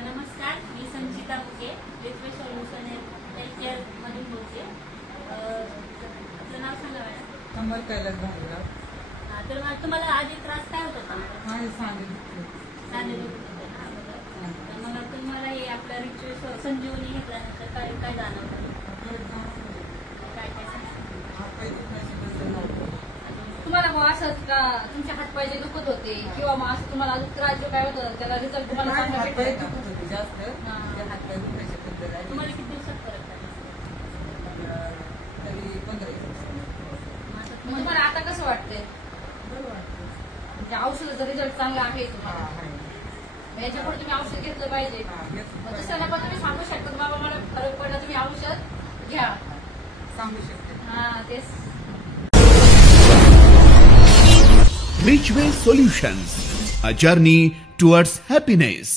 नमस्कार, मी संचिता मुके, लिथवे solution health care मधून बोलते. आपलं नाव सांगा मॅडम. नंबर कैलास भालेराव. तर तुम्हाला आधी त्रास काय होत होता? सांगितलं. तर मग तुम्हाला हे आपलं रिच्युअल संजीवनी घेतल्यानंतर काय काय जाणवतं? काय काय तुम्हाला मग असं का तुमच्या हातपाय दुखत होते किंवा मग असं तुम्हाला अजून त्रास जो काय होतं त्याला रिझल्ट तुम्हाला चांगला भेटला का? जास्त हातपाय दुखायचे पद्धत आहे. तुम्हाला किती दिवसात फरक पडला? तरी 15 दिवस. मग तुम्हाला आता कसं वाटतंय? बरं वाटतं. म्हणजे औषधाचा रिझल्ट चांगला आहे तुम्हाला. मग याच्यापुढे तुम्ही औषध घेतलं पाहिजे. मग दुसऱ्याला पण तुम्ही सांगू शकता बाबा मला फरक पडला तुम्ही औषध घ्या. सांगू शकते. हा तेच. Richway Solutions, a journey towards happiness.